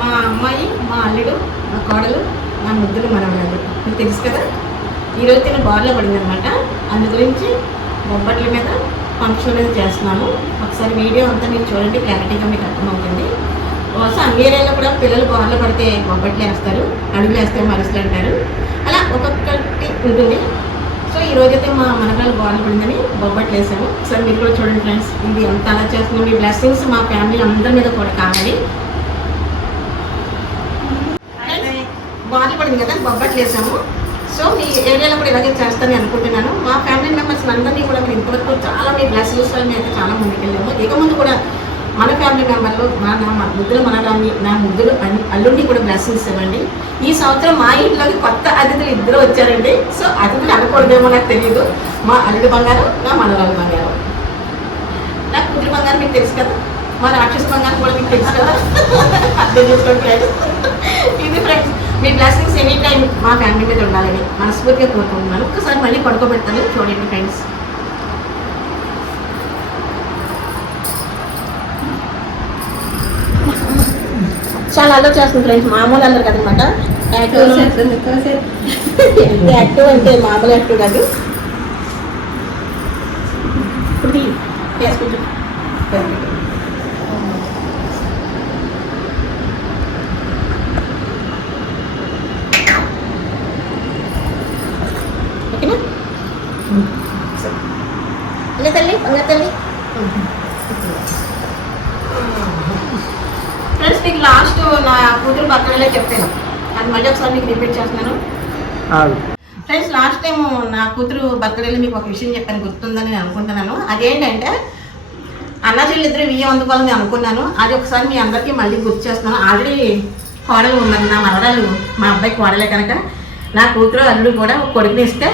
మా అమ్మాయి, మా అల్లుడు, మా కోడలు, మా ముగ్గురు మనవరాలు. మీకు తెలుసు కదా, ఈరోజు నేను బార్లో పడింది అనమాట. అందు గురించి బొబ్బట్ల మీద ఫంక్షన్ అనేది చేస్తున్నాను. ఒకసారి వీడియో అంతా మీరు చూడండి, క్లారిటీగా మీకు అర్థమవుతుంది. బహుశా అన్ని ఏరియాలో కూడా పిల్లలు బార్లో పడితే బొబ్బట్లు వేస్తారు, అడుగులు వేస్తే మరుసలు అంటారు, అలా ఒక్కొక్కటి ఉంటుంది. సో ఈ రోజైతే మా మనవరాలు బార్లో పడిందని బొబ్బట్లు వేసాము. ఒకసారి మీరు కూడా చూడండి ఫ్రెండ్స్, ఇది ఎంత అలా చేస్తున్నాం. మీ బ్లెస్సింగ్స్ మా ఫ్యామిలీ అందరి మీద కూడా కావాలి. బార్లు పడింది కదా, బొబ్బట్లు వేసాము. సో మీ ఏరియాలో కూడా ఇలాగే చేస్తానని అనుకుంటున్నాను. మా ఫ్యామిలీ మెంబర్స్ అందరినీ కూడా మీరు ఇంతవరకు చాలా మీ బ్లెస్సింగ్స్ అయితే చాలా ముందుకెళ్ళాము. ఇక ముందు కూడా మన ఫ్యామిలీ మెంబర్లు మా ముద్దులు మనగాన్ని, నా ముద్దులు అల్లుడిని కూడా బ్లెస్సింగ్స్ ఇవ్వండి. ఈ సంవత్సరం మా ఇంట్లోకి కొత్త అతిథులు ఇద్దరు వచ్చారండి. సో అతిథులు అనకూడదేమో నాకు తెలియదు. మా అల్లుడు బంగారం, నా మనవరాలు బంగారం. నా కూతురు బంగారం మీకు తెలుసు కదా, మా రాక్షస బంగారం కూడా మీకు తెలుసు కదా. అర్థం చేసుకోండి. ఇది ఫ్రెండ్స్, మీ బ్లెస్సింగ్స్ ఎనీ టైం మా ఫ్యామిలీ మీద ఉండాలని మనస్ఫూర్తిగా కోరుకుంటున్నాను. ఒక్కసారి మళ్ళీ పడుకోబెడతాను, చూడండి ఫ్రెండ్స్. చాలా అల్లరి చేస్తుంది ఫ్రెండ్స్, మామూలు అల్లరి కదనమాట. యాక్టివ్ అంటే మామూలు యాక్టివ్ కాదు. ఓకేనా తల్లి, బంగారు తల్లి. ఫ్రెండ్స్, మీకు లాస్ట్ నా కూతురు బర్త్డేలో చెప్పాను, అది మళ్ళీ ఒకసారి మీకు రిపీట్ చేస్తున్నాను. ఫ్రెండ్స్, లాస్ట్ టైం నా కూతురు బర్త్డేలో మీకు ఒక విషయం చెప్పాను, గుర్తుందని నేను అనుకుంటున్నాను. అదేంటంటే అన్నా చెల్లి ఇద్దరు బియ్యం అందుకోవాలని అనుకున్నాను. అది ఒకసారి మీ అందరికీ మళ్ళీ గుర్తు చేస్తున్నాను. ఆల్రెడీ కోడలు ఉన్నది, నా మనవరాలు మా అబ్బాయి కోడలే కనుక నా కూతురు అల్లుడు కూడా ఒక కొడుకుని ఇస్తే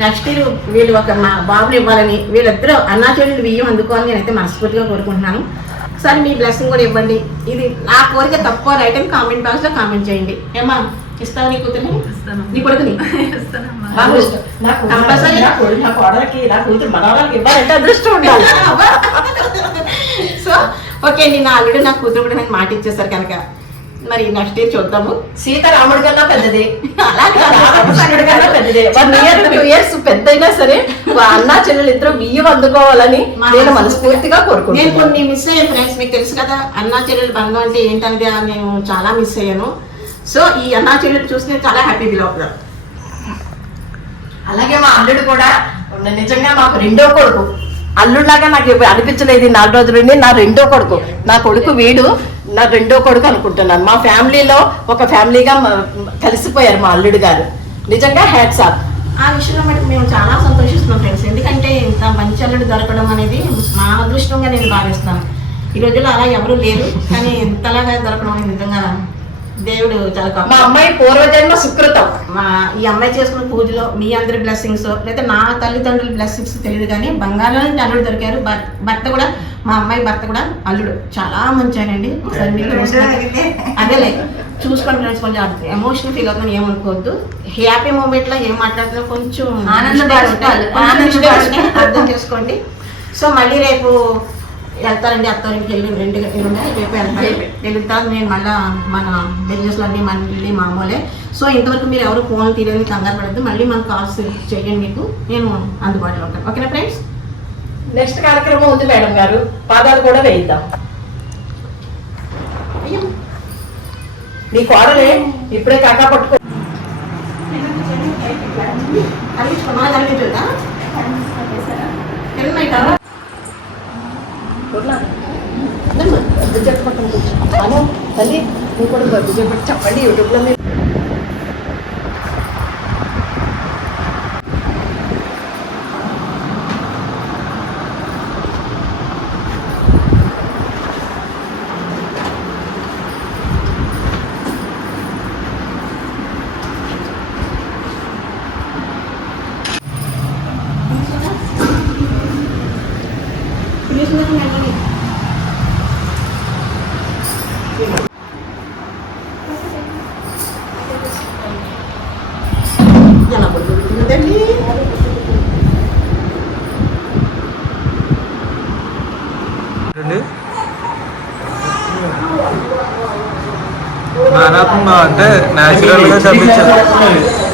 నెక్స్ట్ ఇయర్ వీళ్ళు ఒక మా బాబుని ఇవ్వాలని, వీళ్ళిద్దరూ అన్నా చెల్లి బియ్యం అందుకోవాలని నేనైతే మనస్ఫూర్తిగా కోరుకుంటున్నాను. ఒకసారి మీ బ్లెస్సింగ్ కూడా ఇవ్వండి. ఇది నా కోరిక తక్కువ రైట్ అని కామెంట్ బాక్స్లో కామెంట్ చేయండి. ఏమా ఇస్తావు నీ కూతుర్ని, నీ కొడుకుని? సో ఓకే అండి, నా అల్లుడు నా కూతురు కూడా నాకు మాట ఇచ్చేసారు కనుక మరి నెక్స్ట్ ఇయర్ చూద్దాము. సీతారాముడి కన్నా పెద్దది, పెద్దది, 1 year 2 years పెద్దయినా సరే అన్నా చెల్లెలు ఇద్దరు బియ్యం అందుకోవాలని నేను మనస్ఫూర్తిగా కోరుకుంటున్నాను. నేను కొన్ని మిస్ అయ్యాను ఫ్రెండ్స్, మీకు తెలుసు కదా అన్నా చెల్లెలు బంధం అంటే ఏంటనేది నేను చాలా మిస్ అయ్యాను. సో ఈ అన్నా చెల్లెలు చూసి నేను చాలా హ్యాపీ ఫీల్ అవుతున్నాను. అలాగే మా అల్లుడు కూడా నిజంగా మాకు రెండో కొడుకు. అల్లుడిలాగా నాకు అనిపించలేదు 4 రోజుల నుండి. నా రెండో కొడుకు, నా కొడుకు వీడు నా రెండో కొడుకు అనుకుంటున్నాను. మా ఫ్యామిలీలో ఒక ఫ్యామిలీగా కలిసిపోయారు మా అల్లుడు గారు. నిజంగా హ్యాట్స్ ఆఫ్. ఆ విషయంలో మటుకు మేము చాలా సంతోషిస్తున్నాం ఫ్రెండ్స్. ఎందుకంటే ఇంత మంచి అల్లుడు దొరకడం అనేది మా అదృష్టంగా నేను భావిస్తాను. ఈ రోజుల్లో అలా ఎవరు లేరు, కానీ ఇంతలాగా దొరకడం అనేది నిజంగా దేవుడు చాలా గొప్ప. మా అమ్మాయి పూర్వజన్మ సుకృతం. ఈ అమ్మాయి చేసుకున్న పూజలో మీ అందరి బ్లెస్సింగ్స్ లేదా నా తల్లిదండ్రుల బ్లెస్సింగ్స్ తెలియదు, కానీ బంగారం నుంచి అల్లుడు దొరికారు. భర్త కూడా, మా అమ్మాయి భర్త కూడా అల్లుడు చాలా మంచిగానండి. అదేలే చూసుకోండి ఫ్రెండ్స్, కొంచెం ఎమోషనల్ ఫీల్ అవుతుంది, ఏమనుకోవద్దు. హ్యాపీ మూమెంట్ లో ఏం మాట్లాడుతున్నా కొంచెం అర్థం చేసుకోండి. సో మళ్ళీ రేపు వెళ్తారండి అత్తవారికి, వెళ్ళి 2 గంటలు ఉన్నాయి, రేపు వెళ్తాను నేను. మళ్ళీ మన బిజినెస్లు అన్నీ మళ్ళీ మామూలే. సో ఇంతవరకు మీరు ఎవరు ఫోన్ తీయడానికి కంగారు పడద్దు, మళ్ళీ మనకు కాల్స్ చేయండి, మీకు నేను అందుబాటులో ఉంటాను. ఓకేనా ఫ్రెండ్స్? నెక్స్ట్ కార్యక్రమం ఉంది మేడం గారు, పాదాలు కూడా వేయిద్దాం. నీ కోడలే ఇప్పుడే కాకా పట్టుకో. తల్లి నువ్వు కూడా బద్దు చెప్పండి యూట్యూబ్లో మీరు. నాన్నకు అంటే న్యాచురల్ గా చదివించారు.